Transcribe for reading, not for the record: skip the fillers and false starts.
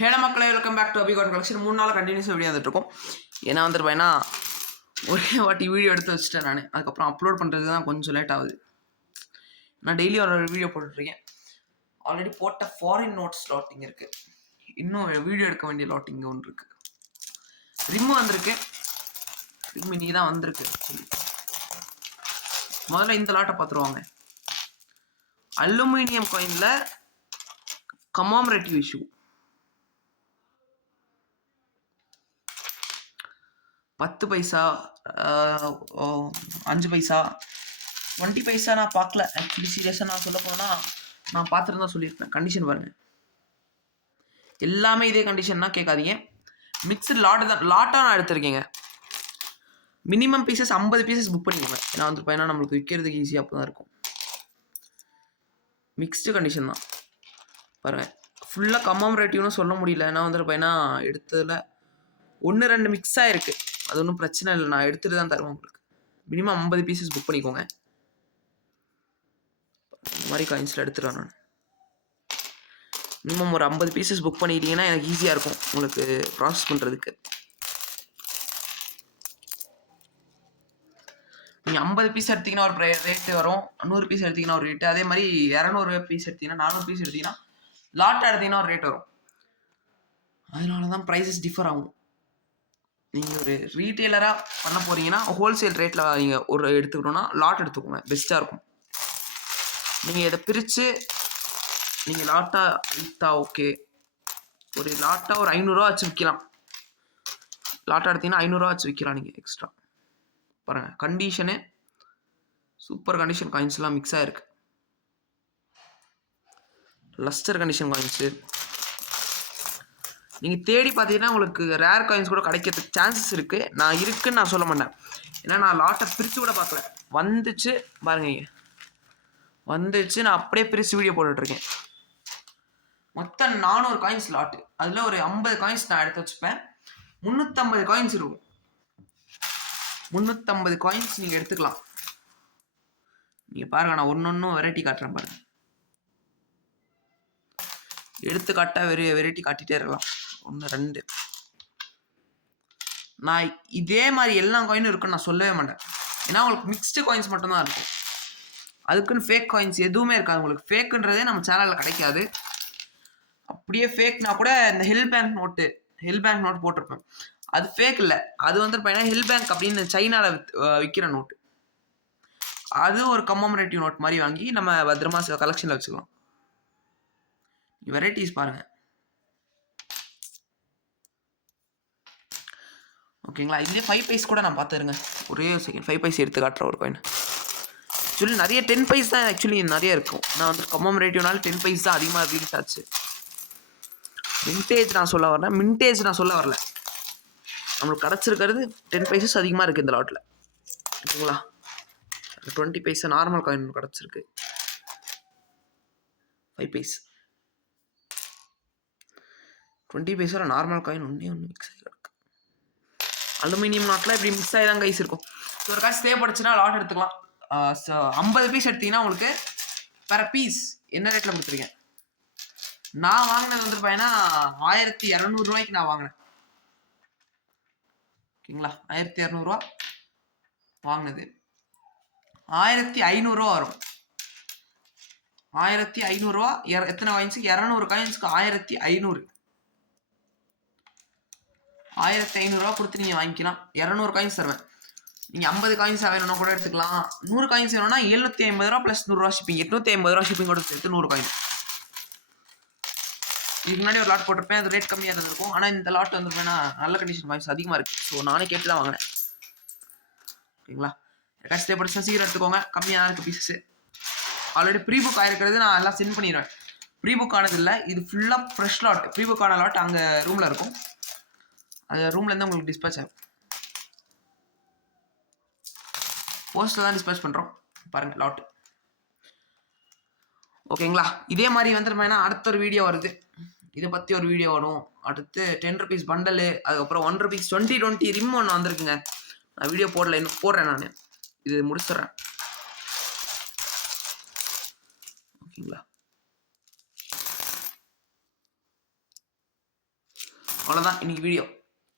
ஹேல மக்களே, welcome back to அபிகாட் collection. 3 நாள் கண்டினியூஸாக வீடியோ வந்துட்டுருக்கோம். ஏன்னா வந்துருப்பேன்னா ஒரே வாட்டி வீடியோ எடுத்து வச்சுட்டேன் நான். அதுக்கப்புறம் அப்லோட் பண்ணுறது தான் கொஞ்சம் லேட் ஆகுது. நான் டெய்லி ஒரு வீடியோ போட்டுட்ருக்கேன். ஆல்ரெடி போட்ட ஃபாரின் நோட்ஸ் லாட்டிங் இருக்குது. இன்னும் வீடியோ எடுக்க வேண்டிய லாட்டிங் ஒன்று இருக்குது. ரிம்மு வந்திருக்கு. ரிம்மு நீ தான் வந்திருக்கு. முதல்ல இந்த லாட்டை பார்த்துருவாங்க. அலுமினியம் காயினில் கமாமரேட்டிவ் இஷ்யூ 10 பைசா, 5 பைசா, 20 பைசா நான் பார்க்கல. ஆக்சுவலி சீரியஸாக நான் சொல்ல போனால் நான் பார்த்துட்டு தான் சொல்லியிருப்பேன். கண்டிஷன் பாருங்கள், எல்லாமே இதே கண்டிஷன்னா கேட்காதீங்க. மிக்சர் லாட்டாக நான் எடுத்திருக்கேங்க. மினிமம் பீசஸ் 50 பீசஸ் புக் பண்ணிக்கோங்க. ஏன்னா வந்து பையனா நம்மளுக்கு விற்கிறதுக்கு ஈஸியாக அப்போ தான் இருக்கும். மிக்ஸ்டு கண்டிஷன் தான் பாருங்கள். ஃபுல்லாக கமாமரேட்டிவ்னு சொல்ல முடியல. ஏன்னா வந்து பையனா எடுத்ததில் 1-2 மிக்ஸ் ஆகிருக்கு. அது ஒன்றும் பிரச்சனை இல்லை, நான் எடுத்துகிட்டு தான் தருவேன் உங்களுக்கு. மினிமம் 50 பீசஸ் புக் பண்ணிக்கோங்க. இந்த மாதிரி காயின்ஸில் எடுத்துருவேன் நான். மினிமம் ஒரு 50 பீசஸ் புக் பண்ணிட்டீங்கன்னா எனக்கு ஈஸியாக இருக்கும் உங்களுக்கு ப்ராசஸ் பண்ணுறதுக்கு. நீங்கள் 50 பீஸ் எடுத்திங்கன்னா ஒரு ரேட்டு வரும், 100 பீஸ் எடுத்திங்கன்னா ஒரு ரேட்டு, அதே மாதிரி 200 பீஸ் எடுத்திங்கன்னா, 400 பீஸ் எடுத்திங்கன்னா, லாட்டாக எடுத்திங்கன்னா ஒரு ரேட் வரும். அதனால தான் ப்ரைஸஸ் டிஃபர் ஆகும். நீங்கள் ஒரு ரீட்டெயிலராக பண்ண போகிறீங்கன்னா ஹோல்சேல் ரேட்டில் நீங்கள் ஒரு எடுத்துக்கணுன்னா லாட் எடுத்துக்கோங்க, பெஸ்ட்டாக இருக்கும். நீங்கள் இதை பிரித்து நீங்கள் லாட்டாக விற்றா ஓகே. ஒரு லாட்டாக ஒரு 500 வச்சு விற்கலாம். லாட்டாக எடுத்திங்கன்னா 500 வச்சு விற்கலாம் நீங்கள் எக்ஸ்ட்ரா. பாருங்கள், கண்டிஷனு சூப்பர் கண்டிஷன் காயின்ஸ்லாம் மிக்ஸ் ஆகிருக்கு. லஸ்டர் கண்டிஷன் காயின்ஸு நீங்கள் தேடி பார்த்தீங்கன்னா உங்களுக்கு ரேர் காயின்ஸ் கூட கிடைக்கிறதுக்கு சான்சஸ் இருக்குது. நான் இருக்குன்னு நான் சொல்ல மாட்டேன். ஏன்னா நான் லாட்டை பிரித்து கூட பார்க்கல. வந்துச்சு பாருங்க, வந்துச்சு. நான் அப்படியே பிரித்து வீடியோ போட்டுட்ருக்கேன். மொத்தம் 400 காயின்ஸ் லாட்டு. அதில் ஒரு 50 காயின்ஸ் நான் எடுத்து வச்சுப்பேன். 350 காயின்ஸ் இருக்கும். 350 காயின்ஸ் நீங்கள் எடுத்துக்கலாம். நீங்கள் பாருங்கள், நான் ஒன்று வெரைட்டி காட்டுறேன் பாருங்கள். எடுத்துக்காட்டாக வெரைட்டி காட்டிகிட்டே இருக்கலாம். 1 2 நான் இதே மாதிரி எல்லா காயினும் இருக்குன்னு நான் சொல்லவே மாட்டேன். ஏன்னா உங்களுக்கு மிக்ஸ்டு காயின்ஸ் மட்டும்தான் இருக்கும். அதுக்குன்னு ஃபேக் காயின்ஸ் எதுவுமே இருக்காது. உங்களுக்கு ஃபேக்குன்றதே நம்ம சேனலில் கிடைக்காது. அப்படியே ஃபேக்னா கூட இந்த ஹெல் பேங்க் நோட்டு போட்டிருப்பேன். அது ஃபேக் இல்லை. அது வந்து பார்த்தீங்கன்னா ஹெல் பேங்க் அப்படின்னு சைனாவில் விற்கிற நோட்டு. அது ஒரு கமாமரேட்டிவ் நோட் மாதிரி வாங்கி நம்ம பத்திரமா கலெக்ஷனில் வச்சுக்கலாம். வெரைட்டிஸ் பாருங்கள். ஓகேங்களா, இதுலேயே 5 பைஸ் கூட நான் பார்த்துருங்க. ஒரே ஒரு செகண்ட் 5 பைஸ் எடுத்து காட்டுற ஒரு காயின். ஆக்சுவலி நிறைய 10 பைஸ் தான் ஆக்சுவலி நிறைய இருக்கும். நான் வந்து கமாமரேட்டிவ்னால 10 பைஸ் தான் அதிகமாக ரீல்ஸ் ஆச்சு. மின்டேஜ் நான் சொல்ல வரல, மின்டேஜ் நான் சொல்ல வரல. நம்மளுக்கு கிடச்சிருக்கிறது 10 பைசஸ் அதிகமாக இருக்குது இந்த லாட்டில். ஓகேங்களா, 20 பைசா நார்மல் காயின் கிடச்சிருக்கு. 5 பைஸ் 20 பைசாவில் நார்மல் காயின் ஒன்று மிக்ஸ் ஆகி கிடக்கு. அலுமினியம் நாட்டில் இப்படி மிக்ஸ் ஆகி தான் கைஸ் இருக்கும். ஸோ ஒரு காசு தேவைப்படுச்சுன்னா லாட் எடுத்துக்கலாம். 50 பீஸ் எடுத்திங்கன்னா உங்களுக்கு வேறு பீஸ் என்ன ரேட்டில் கொடுத்துருக்கேன். நான் வாங்கினது வந்து பார்த்தீங்கன்னா 1200 ரூபாய்க்கு நான் வாங்கினேன். ஓகேங்களா, 1200 ரூபா வாங்கினது. 1500 ரூபா வரும். 1500 ரூபா எத்தனை காயின்ஸுக்கு? 200 காயின்ஸுக்கு 1500. 1500 ரூபா கொடுத்து நீங்கள் வாங்கிக்கலாம். 200 காயின்ஸ் தருவேன். நீங்கள் 50 காயின்ஸ் வேணும்னா கூட எடுத்துக்கலாம். 100 காயின்ஸ் வேணும்னா 750 ரூபா ப்ளஸ் 100 ரூபா ஷிப்பிங், 850 ரூபா ஷிப்பிங் கூட சேர்த்து 100 காயின். இதுக்கு முன்னாடி ஒரு லாட் போட்டிருப்பேன், அது ரேட் கம்மியாக இருந்திருக்கும். ஆனால் இந்த லாட் வந்து நல்ல கண்டிஷன் காயின்ஸ் அதிகமாக இருக்குது. ஸோ நானே கேட்டு தான் வாங்கினேன். ஓகேங்களா, யாராச்சும் தேவைப்படுச்சுன்னா சீக்கிரம் எடுத்துக்கோங்க. கம்மியாக இருக்குது பீஸஸ். ஆல்ரெடி ப்ரீ புக் ஆகிருக்கிறது நான் எல்லாம் சென்ட் பண்ணிடுவேன். ப்ரீ புக் ஆனது இல்லை, இது ஃபுல்லாக ஃப்ரெஷ் லாட். ப்ரீ புக் ஆன லாட் அங்கே ரூமில் இருக்கும். அது ரூம்லேருந்து உங்களுக்கு டிஸ்பேச் ஆகும். போஸ்ட்டில் தான் டிஸ்பேச் பண்ணுறோம். பாருங்கள் லாட். ஓகேங்களா, இதே மாதிரி வந்துருமேனா அடுத்த ஒரு வீடியோ வருது. இதை பற்றி ஒரு வீடியோ வரும். அடுத்து 10 ருபீஸ் பண்டலு, அதுக்கப்புறம் 1 ருபீஸ் 20 ரிம் ஒன்று வந்திருக்குங்க. நான் வீடியோ போடல, இன்னும் போடுறேன். நான் இது முடிச்சிடுறேன். ஓகேங்களா, அவ்வளோதான் இன்னைக்கு வீடியோ.